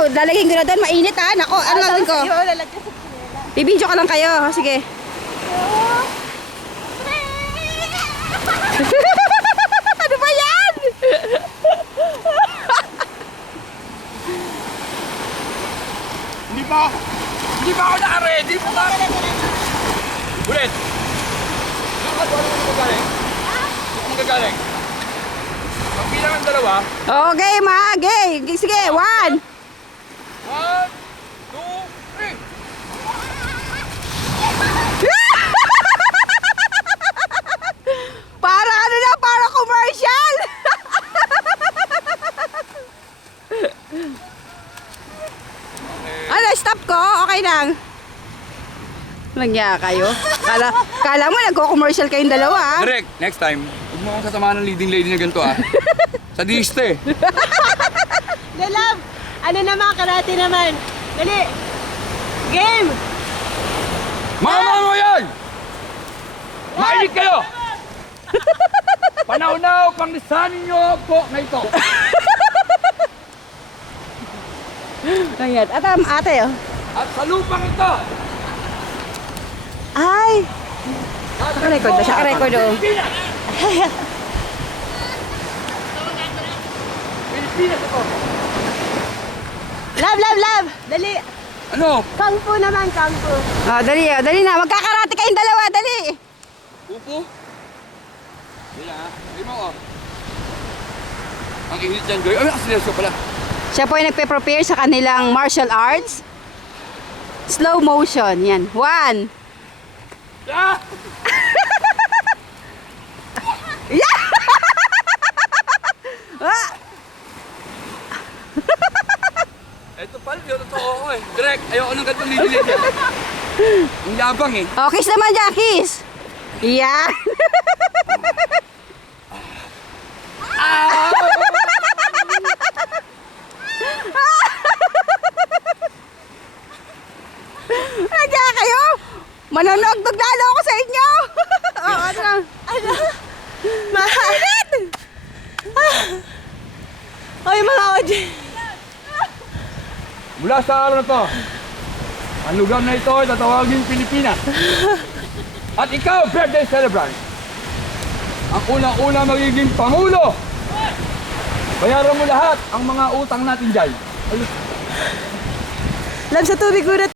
ano, lalagyan ko na doon, mainit ha. Nako, ano lang ko? Bibidyo ka lang kayo, sige. Ano ba yan? Hindi pa ako naka-ready po ka. Ulit. Ano mo magagaling? Ano mo magagaling? Pag bilang ang dalawa. Okay, gay. Sige, 1. 1, 2, 3. Para ano na, para commercial. Ano, stop ko? Okay lang. Langya kayo. Kala mo nagko-commercial kayong dalawa ha? Direk, next time, huwag mo akong kasama ng leading lady na ganito ah. Sadiste. Love, ano naman, karate naman. Dali. Game! Mama mo yan! Mainit kayo! Panaunaw, panglisanin nyo po na ito. Langya. At ate oh. At sa lupang ito, Ay! Naka-record na siya. Naka-record oh. Pilipinas ito. Love! Dali. Ano? Kung fu naman, kung fu. Dali na. Magkakarate kayong dalawa, dali. Upo? Wala ha. Hindi mo oh. Ang init dyan, Joy. Ay, aksilesyo pala. Siya po ay nagpe-prepare sa kanilang martial arts. Slow motion. Yan. 1. Ah! Ah! Ito pala, yun totoo ko eh. Direk, ayoko nang ganitong lidilig yan. Ang yabang eh. Oh, kiss naman dyan, kiss. Yan. Ah! Nandiyan kayo. Manonogdog lalo ako sa inyo. Oh, ano? Mahalit! Oy, mga audience. Mula sa araw na to, ang lugar na ito ay tatawagin Pilipinas. At ikaw, birthday celebrant, ang unang-una magiging Pangulo. Bayaran mo lahat ang mga utang natin dyan. Love, sa tubig muna